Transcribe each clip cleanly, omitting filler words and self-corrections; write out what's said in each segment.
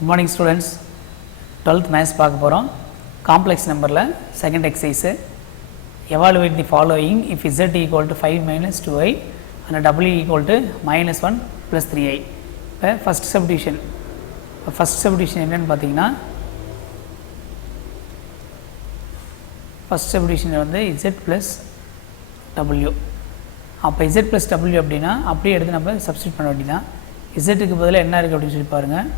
Good morning students. 12th maths பார்க்க போகிறோம். Complex நம்பரில் second exercise. Evaluate the following if z equal to 5 minus 2i and w equal to minus 1 plus 3i. இப்போ first subdivision என்னென்னு பார்த்தீங்கன்னா, first subdivision வந்து z plus w. அப்போ z plus w அப்படின்னா அப்படியே எடுத்து நம்ம சப்ஸ்டியூட் பண்ண வேண்டியதான். z-க்கு பதிலாக என்ன இருக்குது அப்படின்னு சொல்லி பாருங்கள்.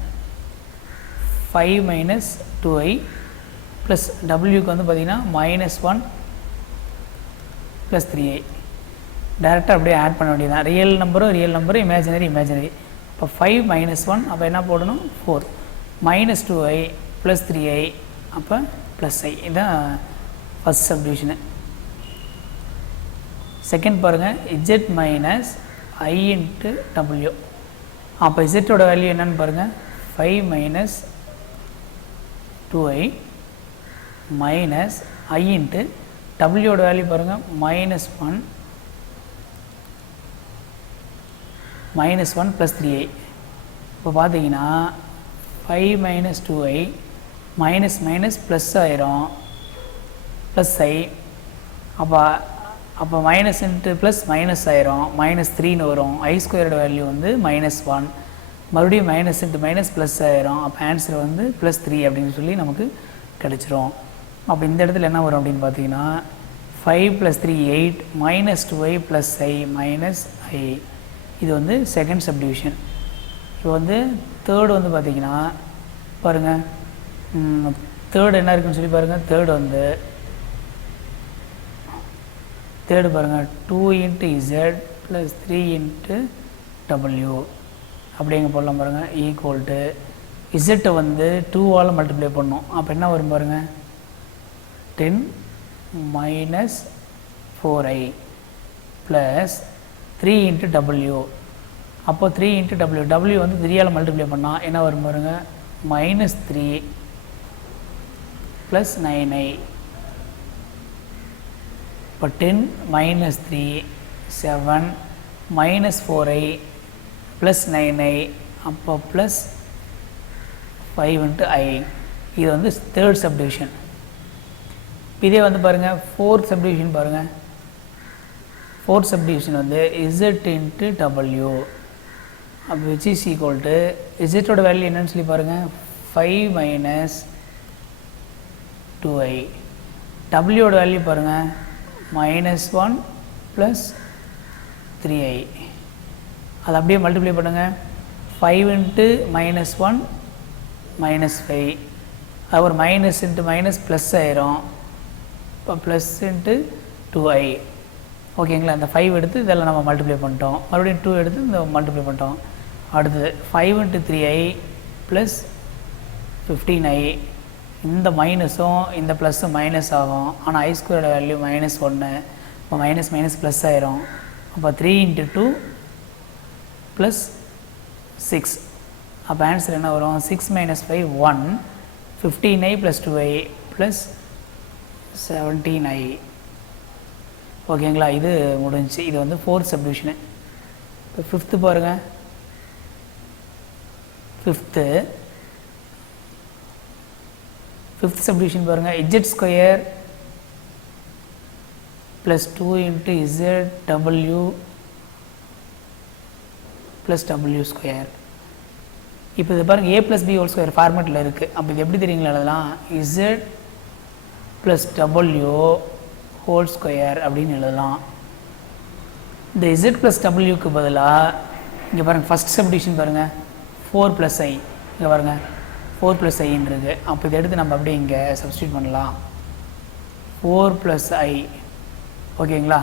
5 minus 2i plus w-க்கு வந்து பார்த்திங்கன்னா minus 1 plus 3i. டைரெக்டாக அப்படியே ஆட் பண்ண வேண்டியதான். ரியல் நம்பரும் இமேஜினரி. இப்போ 5 minus 1 அப்போ என்ன போடணும் 4 minus 2i plus 3i அப்போ plus i. இதுதான் ஃபஸ்ட் சப்டிவிஷனு. செகண்ட் பாருங்கள், z minus i into w. அப்போ z-ஓட வேல்யூ என்னன்னு பாருங்கள், 5 minus 2i minus i into w-ஓட வேல்யூ பாருங்கள் minus 1 plus 3i. இப்போ பார்த்தீங்கன்னா 5 minus 2i minus plus ஆயிரும் plus i. அப்போ மைனஸ் இன்ட்டு ப்ளஸ் மைனஸ் ஆயிரும், minus 3ன்னு வரும். i ஸ்கொயரோட வேல்யூ வந்து minus 1, மறுபடியும் மைனஸ் இன்ட்டு மைனஸ் ப்ளஸ் ஆயிரும். அப்போ ஆன்சர் வந்து ப்ளஸ் 3 அப்படின்னு சொல்லி நமக்கு கிடச்சிரும். அப்போ இந்த இடத்துல என்ன வரும் அப்படின்னு பார்த்தீங்கன்னா 5 plus 3 8 minus 2i plus i minus i. இது வந்து செகண்ட் சப்டிவிஷன். இப்போ வந்து தேர்டு வந்து பார்த்திங்கன்னா பாருங்கள், தேர்டு என்ன இருக்குன்னு சொல்லி பாருங்கள். தேர்டு பாருங்கள் 2 into z plus 3 into w அப்படிங்க போடலாம் பாருங்கள். ஈக்குவல் டு z வந்து 2ஆல் மல்டிப்ளை பண்ணோம். அப்போ என்ன வரும் பாருங்கள், 10 minus 4i plus 3 into w. அப்போ 3 into w வந்து 3ஆல் மல்டிப்ளை பண்ணால் என்ன வரும் பாருங்கள், minus 3 plus 9i. இப்போ 10 minus 3 7 minus 4i plus 9i அப்போ plus 5 into i. இது வந்து தேர்ட் சப்டிவிஷன். இதே வந்து பாருங்கள் ஃபோர்த் சப்டிவிஷன் பாருங்கள். ஃபோர்த் சப்டிவிஷன் வந்து z into w அப்போ which is equal to z-ஓட வேல்யூ என்னன்னு சொல்லி பாருங்கள் 5 minus 2i. w-ஓட வேல்யூ பாருங்கள் minus 1 plus 3i. அது அப்படியே மல்டிப்ளை பண்ணுங்கள். 5 into minus 1 minus 5 அது ஒரு மைனஸ் இன்ட்டு மைனஸ் ப்ளஸ் ஆயிரும். இப்போ ப்ளஸ் இன்ட்டு 2i. ஓகேங்களா, அந்த 5 எடுத்து இதெல்லாம் நம்ம மல்டிப்ளை பண்ணிட்டோம். மறுபடியும் 2 எடுத்து இந்த மல்டிப்ளை பண்ணிட்டோம். அடுத்தது 5 into 3i ப்ளஸ் 15i. இந்த மைனஸும் இந்த ப்ளஸ்ஸும் மைனஸ் ஆகும். ஆனால் i ஸ்கொயரோட வேல்யூ minus 1. இப்போ மைனஸ் ப்ளஸ் ஆயிரும். அப்போ 3 into 2 ப்ளஸ் 6. அப்போ ஆன்சர் என்ன வரும், 6 minus 5 1 15i plus 2i plus 17i. ஓகேங்களா, இது முடிஞ்சு. இது வந்து ஃபோர்த் சப்டிவிஷனு. இப்போ ஃபிஃப்த்து பாருங்கள். ஃபிஃப்த் சப்டிவிஷன் பாருங்கள். z square plus 2 into zw plus w square. இப்போ இது பாருங்கள் a plus b whole square ஃபார்மேட்டில் இருக்குது. அப்போ இது எப்படி தெரியுங்களா எழுதலாம், z plus w whole square அப்படின்னு எழுதலாம். இந்த z ப்ளஸ் wக்கு பதிலாக இங்கே பாருங்கள் ஃபஸ்ட் சப்டிவிஷன் பாருங்கள் 4 + i. இங்கே பாருங்கள் 4 + iன்னு இருக்குது. அப்போ இதை எடுத்து நம்ம அப்படியே இங்கே சப்ஸ்டியூட் பண்ணலாம். 4 + i. ஓகேங்களா,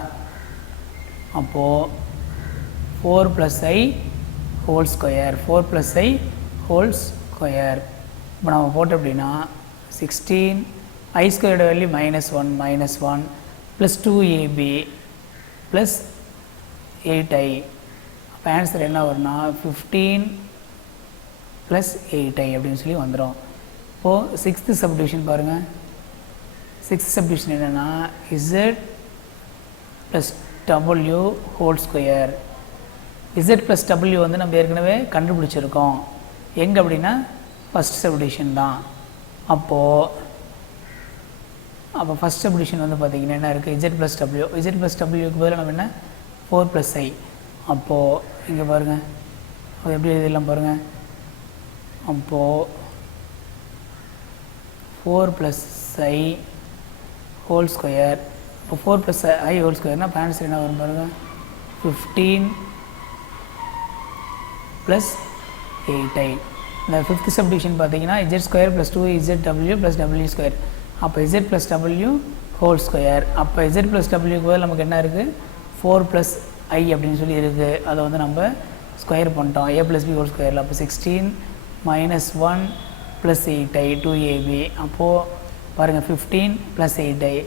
அப்போது 4 + i whole square 4 + i whole square. இப்போ நம்ம போட்டோம் அப்படின்னா 16 i ஸ்கொயரோட value -1 plus 2ab plus 8i. அப்போ ஆன்சர் என்ன வரும்னா 15 ப்ளஸ் 8i அப்படின்னு சொல்லி வந்துடும். இப்போது சிக்ஸ்த்து சப்டிவிஷன் பாருங்கள். சிக்ஸ்த் சப்டிவிஷன் என்னென்னா z plus w whole square. z plus w வந்து நம்ம ஏற்கனவே கண்டுபிடிச்சிருக்கோம். எங்கே அப்படின்னா ஃபஸ்ட் சப்டிவிஷன் தான். அப்போ ஃபஸ்ட் சப்டிவிஷன் வந்து பார்த்திங்கன்னா என்ன இருக்குது, z + w. z + wக்கு பதிலாக நம்ம என்ன 4 + i. அப்போது இங்கே பாருங்கள், அது எப்படி எழுதிடலாம் பாருங்கள். அப்போது 4 + i ஹோல் ஸ்கொயர். இப்போ 4 + i ஹோல் ஸ்கொயர்னால் இப்போ ஆன்சர் என்ன வரும் பாருங்கள், 15 + 8i. இந்த ஃபிஃப்த் சப்டிவிஷன் பார்த்தீங்கன்னா z² + 2zw + w². அப்போ z + w ஹோல் ஸ்கொயர். அப்போ z + wக்கு பதில் நமக்கு என்ன இருக்குது, 4 + i அப்படின்னு சொல்லி இருக்குது. அதை வந்து நம்ம ஸ்கொயர் பண்ணிட்டோம் a + b ஹோல் ஸ்கொயரில். அப்போ 16 - 1 + 8i 2ab. அப்போது பாருங்கள் 15 + 8i.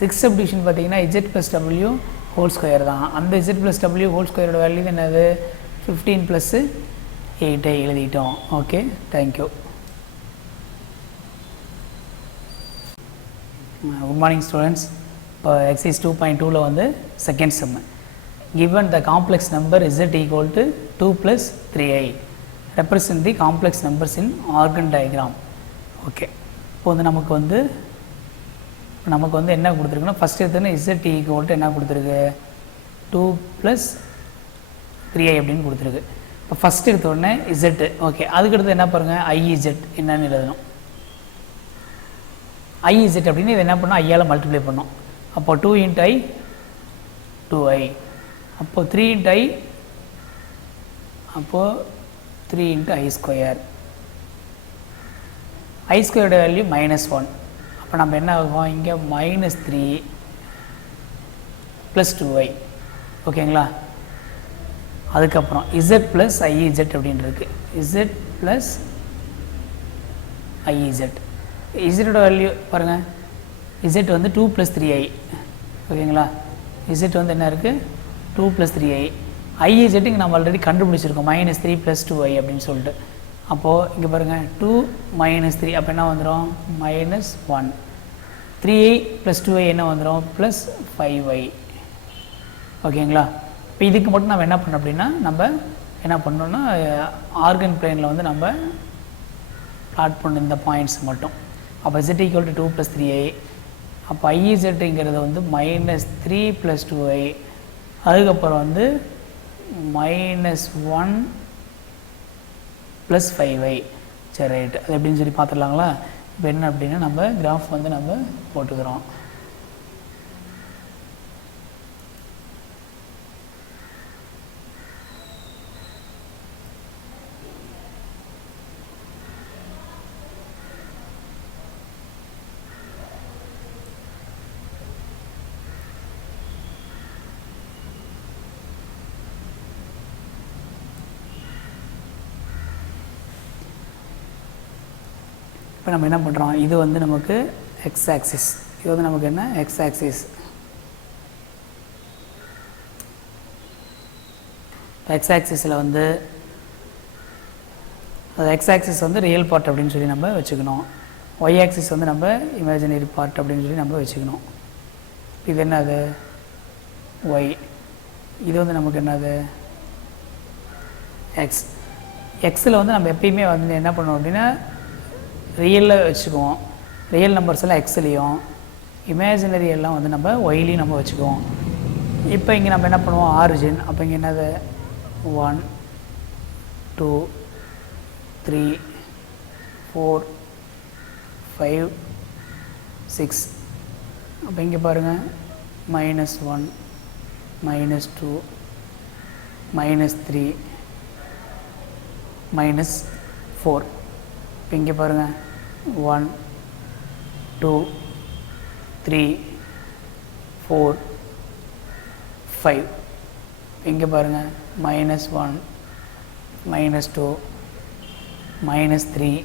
சிக்ஸ்த் சப்டிவிஷன் பார்த்தீங்கன்னா z + w ஹோல் ஸ்கொயர் தான். அந்த z + w ஹோல் ஸ்கொயரோட வேல்யூ என்னது, 15 + 8i எழுதிட்டோம். Okay, thank you. Good morning students. இப்போ எக்ஸசைஸ் 2.2ல் வந்து second sum. given the complex number z equal to 2 + 3i, represent the complex numbers in organ diagram. Okay, இப்போ வந்து நமக்கு வந்து என்ன கொடுத்துருக்குன்னா, ஃபஸ்ட் எடுத்தோன்னா z equal to என்ன கொடுத்துருக்கு, 2 + 3i அப்படின்னு கொடுத்துருக்கு. இப்போ ஃபஸ்ட் எடுத்தோடனே z. ஓகே, அதுக்கடுத்து என்ன பாருங்கள், iz என்னன்னு எழுதணும். iz அப்படின்னு இது என்ன பண்ணோம், ஐயால் மல்டிப்ளை பண்ணோம். அப்போ 2 × i 2i. அப்போ 3 × i, அப்போது 3 × i². i² value -1. அப்போ நம்ம என்ன ஆகும், இங்கே -3 + 2i. ஓகேங்களா. அதுக்கப்புறம் z + iz அப்படின்னு இருக்குது. z + iz. இசட்டோட வேல்யூ பாருங்கள், z வந்து 2 + 3i. ஓகேங்களா. z வந்து என்ன இருக்குது, 2 + 3i. iz இங்கே நம்ம ஆல்ரெடி கண்டுபிடிச்சிருக்கோம், -3 + 2i அப்படின்னு சொல்லிட்டு. அப்போது இங்கே பாருங்கள் 2 - 3, அப்போ என்ன வந்துடும், -1. 3i + 2i என்ன வந்துடும், +5i. ஓகேங்களா. இப்போ இதுக்கு மட்டும் நம்ம என்ன பண்ணோம் அப்படின்னா, நம்ம என்ன பண்ணோம்னா ஆர்கன் பிளேனில் வந்து நம்ம பிளாட் பண்ண இந்த பாயிண்ட்ஸ் மட்டும். அப்போ z = 2 + 3i. அப்போ izங்கிறது வந்து -3 + 2i. அதுக்கப்புறம் வந்து -1 + 5i. சரி, ரைட். அது எப்படின்னு சொல்லி பார்த்துடலாங்களா. இப்போ என்ன அப்படின்னா நம்ம கிராஃப் வந்து நம்ம போட்டுக்கிறோம். இப்போ நம்ம என்ன பண்ணுறோம், இது வந்து நமக்கு x ஆக்சிஸ், இது வந்து நமக்கு என்ன x ஆக்சிஸ். x ஆக்சிஸில் வந்து அது x ஆக்சிஸ் வந்து ரியல் பார்ட் அப்படின்னு சொல்லி நம்ம வச்சுக்கணும். y ஆக்சிஸ் வந்து நம்ம இமேஜினரி பார்ட் அப்படின்னு சொல்லி நம்ம வச்சுக்கணும். இது என்னது y, இது வந்து நமக்கு என்னது x. எக்ஸில் வந்து நம்ம எப்பயுமே வந்து என்ன பண்ணுவோம் அப்படின்னா ரியலில் வச்சுக்குவோம். ரியல் நம்பர்ஸ் எல்லாம் எக்ஸ்லேயும், இமேஜினரி எல்லாம் வந்து நம்ம ஒய்லேயும் நம்ம வச்சுக்குவோம். இப்போ இங்கே நம்ம என்ன பண்ணுவோம், ஆரிஜின். அப்போ இங்கே என்னது 1 2 3 4 5 6. அப்போ இங்கே பாருங்கள் -1 -2 -3 -4. இப்போ இங்கே பாருங்கள் 1 2 3 4 5. இங்கே பாருங்கள் -1 -2 -3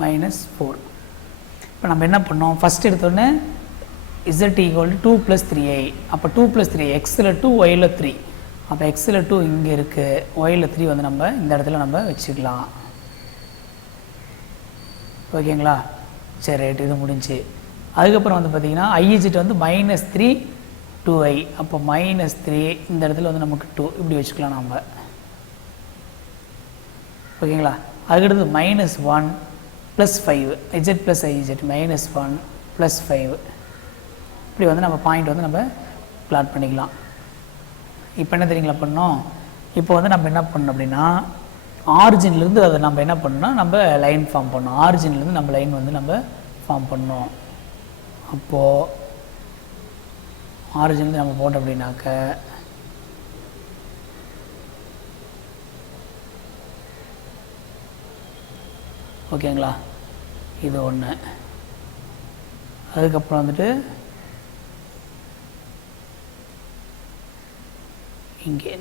-4. இப்போ நம்ம என்ன பண்ணோம், ஃபஸ்ட் எடுத்தோடனே z = 2 + 3i. அப்போ 2 + 3, xயில் 2 yயில் 3. அப்போ xயில் 2 இங்கே இருக்குது, yயில் 3 வந்து நம்ம இந்த இடத்துல நம்ம வச்சுக்கலாம். ஓகேங்களா. சரி, ரைட். இது முடிஞ்சு. அதுக்கப்புறம் வந்து பார்த்திங்கன்னா iz வந்து -3 2i. அப்போ -3 இந்த இடத்துல வந்து நமக்கு 2 இப்படி வச்சுக்கலாம் நம்ம. ஓகேங்களா. அதுக்கடுத்து -1 + 5 z + iz -1 + 5 இப்படி வந்து நம்ம பாயிண்ட் வந்து நம்ம பிளாட் பண்ணிக்கலாம். இப்போ என்ன தெரியுங்களா பண்ணோம், இப்போ வந்து நம்ம என்ன பண்ணணும் அப்படின்னா ஆரிஜின்லேருந்து அதை நம்ம என்ன பண்ணோம்னா நம்ம லைன் ஃபார்ம் பண்ணோம். ஆரிஜின்லேருந்து நம்ம லைன் வந்து நம்ம ஃபார்ம் பண்ணோம். அப்போது ஆரிஜின்லேருந்து நம்ம போட்டோம் அப்படின்னாக்க ஓகேங்களா, இது ஒன்று. அதுக்கப்புறம் வந்துட்டு இங்கே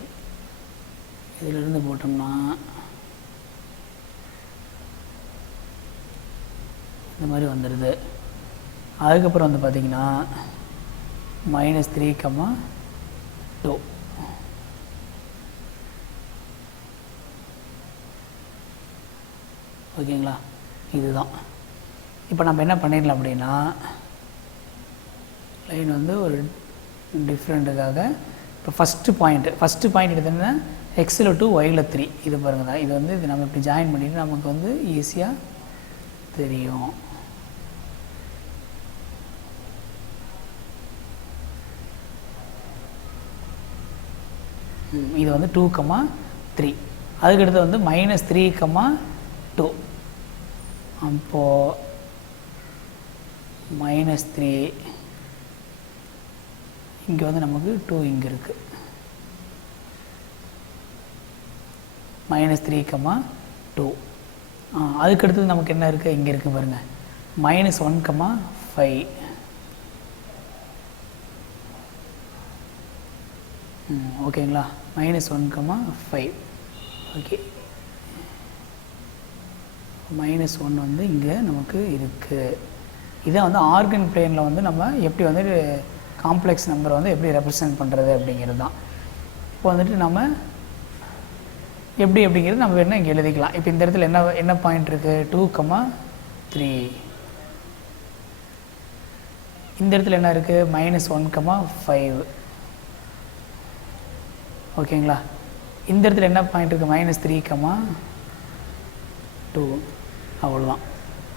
இதிலிருந்து போட்டோம்னா இந்த மாதிரி வந்துடுது. அதுக்கப்புறம் வந்து பார்த்திங்கன்னா -3, 2 ஓகேங்களா, இதுதான். இப்போ நம்ம என்ன பண்ணிடலாம் அப்படின்னா லைன் வந்து ஒரு டிஃப்ரெண்ட்டுக்காக இப்போ ஃபஸ்ட்டு பாயிண்ட் எடுத்தோன்னா x-ல் 2 y-ல் 3 இது பாருங்கள் தான். இது வந்து இது நம்ம இப்படி ஜாயின் பண்ணிவிட்டு நமக்கு வந்து ஈஸியாக தெரியும். இது வந்து 2, 3. அதுக்கடுத்து வந்து -3, 2 அப்போது -3 இங்கே வந்து நமக்கு 2 இங்கே இருக்குது. -3, 2 அதுக்கடுத்தது நமக்கு என்ன இருக்குது, இங்கே இருக்குது பாருங்கள் -1, 5 ஓகேங்களா, -1, 5 ஓகே. -1 வந்து இங்கே நமக்கு இருக்குது. இதான் வந்து ஆர்கன் பிளேனில் வந்து நம்ம எப்படி வந்து காம்ப்ளெக்ஸ் நம்பரை வந்து எப்படி ரெப்ரசன்ட் பண்ணுறது அப்படிங்கிறது தான். இப்போ வந்துட்டு நம்ம எப்படி அப்படிங்கிறது நம்ம வேணால் இங்கே எழுதிக்கலாம். இப்போ இந்த இடத்துல என்ன பாயிண்ட் இருக்குது, 2, 3. இந்த இடத்துல என்ன இருக்குது, -1, 5 ஓகேங்களா. இந்த இடத்துல என்ன பாயிண்ட் இருக்குது, -3, 2 அவ்வளோதான்.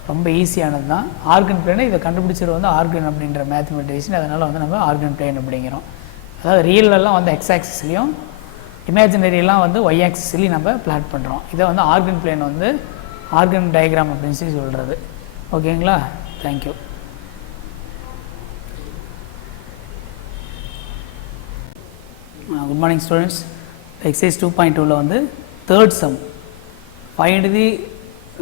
ரொம்ப ஈஸியானது தான். ஆர்கன் பிளேனை இதை கண்டுபிடிச்சது வந்து ஆர்கன் அப்படின்ற மேத்தமெட்டிஷன். அதனால் வந்து நம்ம ஆர்கன் பிளேன் அப்படிங்கிறோம். அதாவது ரியலெல்லாம் வந்து எக்ஸ் ஆக்சிஸ்லையும் இமேஜினரியெல்லாம் வந்து ஒய் ஆக்சிஸ்லையும் நம்ம பிளாட் பண்ணுறோம். இதை வந்து ஆர்கன் பிளேன் வந்து ஆர்கன் டயக்ராம் அப்படின்னு சொல்லி சொல்கிறது. ஓகேங்களா, thank you. Good morning students. Exercise 2.2ல் வந்து third sum, find the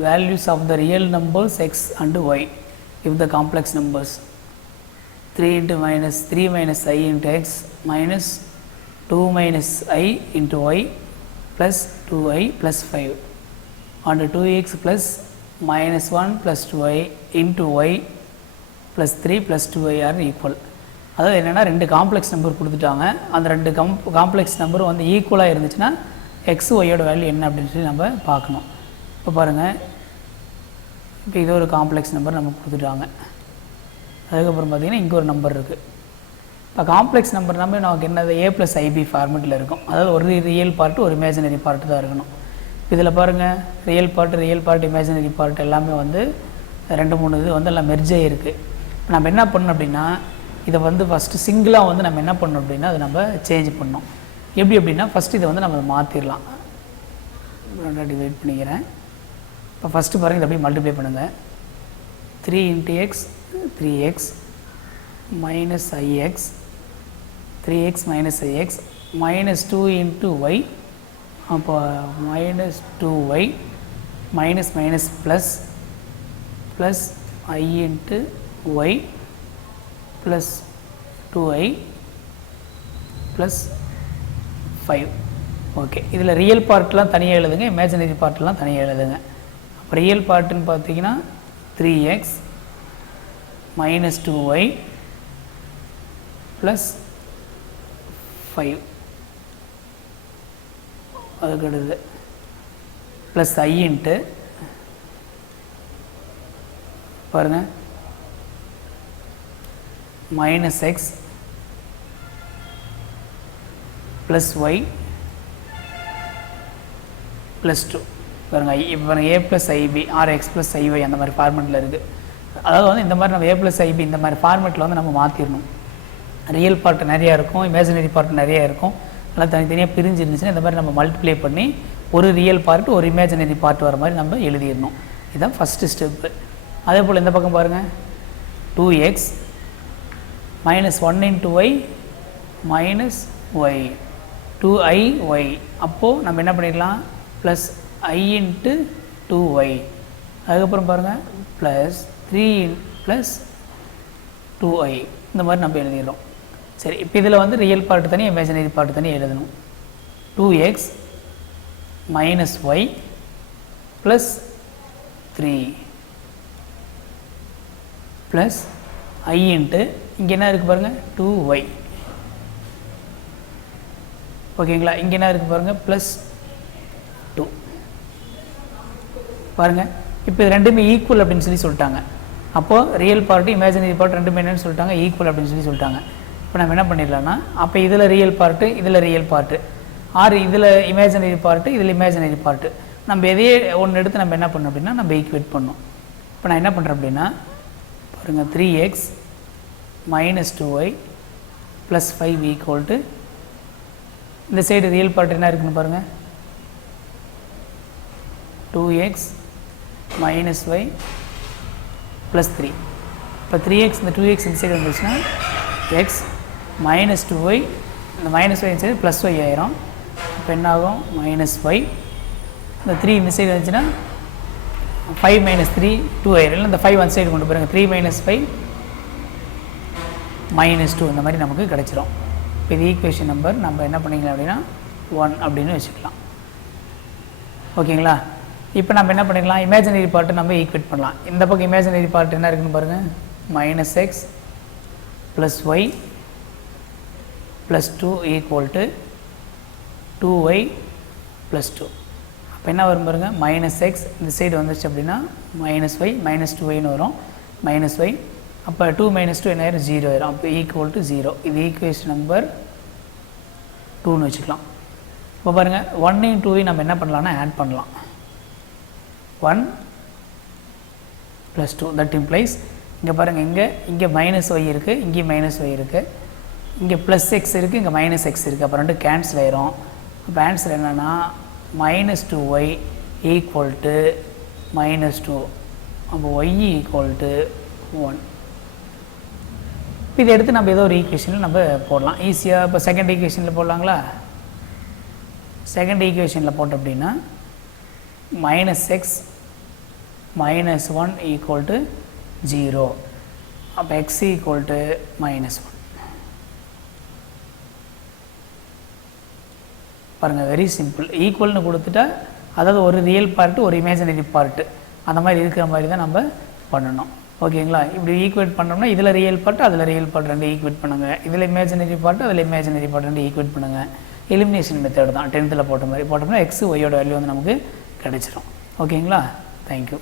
values of the real numbers x and y if the complex numbers 3 minus I into x minus 2 minus I into y plus 2i plus 5 and 2x plus minus 1 plus 2i into y plus 3 plus 2i are equal. அதாவது என்னென்னா ரெண்டு complex number கொடுத்துட்டாங்க. அந்த ரெண்டு complex நம்பரும் வந்து ஈக்குவலாக இருந்துச்சுன்னா எக்ஸ் ஒய்யோட வேல்யூ என்ன அப்படின்னு சொல்லி நம்ம பார்க்கணும். இப்போ பாருங்கள், இப்போ இது ஒரு காம்ப்ளெக்ஸ் நம்பர் நம்ம கொடுத்துட்டாங்க. அதுக்கப்புறம் பார்த்திங்கன்னா இங்கே ஒரு நம்பர் இருக்குது. இப்போ காம்ப்ளெக்ஸ் நம்பர் நமக்கு என்னது a + ib ஃபார்மெட்டில் இருக்கும். அதாவது ஒரு ரியல் பார்ட்டு ஒரு இமேஜினரி பார்ட்டு தான் இருக்கணும். இதில் பாருங்கள், ரியல் பார்ட் இமேஜினரி பார்ட் எல்லாமே வந்து 2-3 இது வந்து எல்லாம் மெர்ஜ் ஆகிருக்கு. இப்போ நம்ம என்ன பண்ணணும் அப்படின்னா இதை வந்து ஃபஸ்ட்டு சிங்கிளாக வந்து நம்ம என்ன பண்ணணும் அப்படின்னா அதை நம்ம சேஞ்ச் பண்ணோம். எப்படி அப்படின்னா ஃபஸ்ட்டு இதை வந்து நம்ம மாற்றிடலாம். டிவைட் பண்ணிக்கிறேன். இப்போ ஃபஸ்ட்டு பாருங்கள், இதை அப்படியே மல்டிப்ளை பண்ணுங்கள். 3 × x 3x minus ix 3x minus ix minus 2 × y அப்போ minus 2y minus minus plus plus I into y plus 2i plus 5. Okay, இதில் ரியல் பார்ட்லாம் தனியாக எழுதுங்க, இமேஜினரி பார்ட்லாம் தனியாக எழுதுங்க. அப்போ ரியல் பார்ட்டுன்னு பார்த்தீங்கன்னா 3x minus 2y plus 5 அதுக்கடுத்து ப்ளஸ் I இன்ட்டு பாருங்கள் minus x plus y plus 2. பாருங்கள் இப்போ பாருங்கள் A plus I B or X plus I Y அந்த மாதிரி ஃபார்மெட்டில் இருக்குது. அதாவது வந்து இந்த மாதிரி நம்ம ஏ ப்ளஸ் ஐபி இந்த மாதிரி ஃபார்மெட்டில் வந்து நம்ம மாற்றிடணும். ரியல் பார்ட் நிறையா இருக்கும், இமேஜினரி பார்ட் நிறையா இருக்கும். அதெல்லாம் தனித்தனியாக பிரிஞ்சு இருந்துச்சுன்னா இந்த மாதிரி நம்ம மல்டிப்ளை பண்ணி ஒரு ரியல் பார்ட் ஒரு இமேஜினரி பார்ட் வர மாதிரி நம்ம எழுதிடணும். இதுதான் ஃபஸ்ட்டு ஸ்டெப்பு. அதே போல் இந்த பக்கம் பாருங்கள் 2x minus 1 into y minus y 2iy. அப்போது நம்ம என்ன பண்ணிடலாம் ப்ளஸ் I into 2y. அதுக்கப்புறம் பாருங்கள் ப்ளஸ் 3 ப்ளஸ் 2i இந்த மாதிரி நம்ம எழுதிடுறோம். சரி, இப்போ இதில் வந்து ரியல் பார்ட் தனி இமேஜினரி பார்ட் தனி எழுதணும். 2x minus y plus 3 plus I into இங்கே என்ன இருக்குது பாருங்கள் 2y. ஓகேங்களா, இங்கே என்ன இருக்குது பாருங்கள் ப்ளஸ் 2 பாருங்கள். இப்போ இது ரெண்டுமே ஈக்குவல் அப்படின்னு சொல்லிட்டாங்க. அப்போது ரியல் பார்ட்டு இமேஜினரி பார்ட் ரெண்டுமே என்னன்னு சொல்லிட்டாங்க ஈக்குவல் அப்படின்னு சொல்லிட்டாங்க. இப்போ நம்ம என்ன பண்ணிடலாம்னா அப்போ இதில் ரியல் பார்ட்டு இதில் ரியல் பார்ட்டு ஆர் இதில் இமேஜினரி பார்ட்டு இதில் இமேஜினரி பார்ட்டு நம்ம எதையே ஒன்று எடுத்து நம்ம என்ன பண்ணோம் அப்படின்னா நம்ம ஈக்குவேட் பண்ணோம். இப்போ நான் என்ன பண்ணுறேன் அப்படின்னா பாருங்கள் 3x minus 2y plus 5 equal to இந்த சைடு ரியல் பார்ட் என்ன இருக்குன்னு பாருங்கள் 2x minus y plus 3. இப்போ 3x இந்த 2x இந்த சைடு வந்துச்சுன்னா x minus 2y இந்த மைனஸ் y இந்த சைடு ப்ளஸ் y ஆயிரும். இப்போ என்ன ஆகும் மைனஸ் y இந்த 3 இந்த சைடு வந்துச்சுன்னா 5 minus 3 2 ஆயிரும். இல்லை இந்த 5 அந்த சைடு கொண்டு போயிருங்க 3 minus 5 minus 2 இந்த மாதிரி நமக்கு கிடச்சிரும். இப்போ இது ஈக்குவேஷன் நம்பர் நம்ம என்ன பண்ணிக்கலாம் அப்படின்னா 1 அப்படின்னு வச்சுக்கலாம். ஓகேங்களா, இப்போ நம்ம என்ன பண்ணிக்கலாம் இமேஜினரி பார்ட்டு நம்ம ஈக்குவேட் பண்ணலாம். இந்த பக்கம் இமேஜினரி பார்ட் என்ன இருக்குன்னு பாருங்கள் minus x plus y plus 2 equal to 2y plus 2. அப்போ என்ன வரும் பாருங்கள் மைனஸ் எக்ஸ் இந்த சைடு வந்துச்சு அப்படின்னா மைனஸ் ஒய் மைனஸ் 2yன்னு வரும் மைனஸ் ஒய். அப்போ 2 minus 2 என்ன ஆயிரும் 0 ஆயிரும். அப்போ ஈக்குவல் டு 0. இது ஈக்குவேஷன் நம்பர் 2ன்னு வச்சுக்கலாம். இப்போ பாருங்கள் 1 2 நம்ம என்ன பண்ணலாம்னா ஆட் பண்ணலாம். 1 + 2 தட் இம்ப்ளைஸ் இங்கே பாருங்கள் இங்கே மைனஸ் ஒய் இருக்குது, இங்கே மைனஸ் ஒய் இருக்குது, இங்கே ப்ளஸ் எக்ஸ் இருக்குது, இங்கே மைனஸ் எக்ஸ் இருக்குது. அப்போ ரெண்டு கேன்சல் ஆயிரும். அப்போ ஆன்சர் என்னென்னா minus 2y equal to minus 2. அப்போ ஒய் ஈக்குவல் டு 1. இப்போ இதை எடுத்து நம்ம ஏதோ ஒரு ஈக்குவேஷனில் நம்ம போடலாம் ஈஸியாக. இப்போ செகண்ட் ஈக்குவேஷனில் போடலாங்களா? செகண்ட் ஈக்குவேஷனில் போட்டோம் அப்படின்னா minus X minus 1 equal to 0. அப்போ எக்ஸ் ஈக்குவல் டு மைனஸ் 1. பாருங்கள் வெரி சிம்பிள். ஈக்குவல்னு கொடுத்துட்டா அதாவது ஒரு ரியல் பார்ட்டு ஒரு இமேஜினரி பார்ட்டு அந்த மாதிரி இருக்கிற மாதிரி தான் நம்ம பண்ணணும். ஓகேங்களா, இப்படி ஈக்குவேட் பண்ணோம்னா இதில் ரியல் பார்ட்டு அதில் ரியல் பார்ட் ரெண்டு ஈக்குவேட் பண்ணுங்கள், இதில் இமேஜினரி பார்ட்டு அதில் இமேஜினரி பார்ட் ரெண்டு ஈக்குவேட் பண்ணுங்கள். எலிமினேஷன் மெத்தட் தான் 10th போட்ட மாதிரி போட்டோம்னா எக்ஸ் ஒய்யோட வேல்யூ வந்து நமக்கு கிடைச்சிரும். ஓகேங்களா, தேங்க்யூ.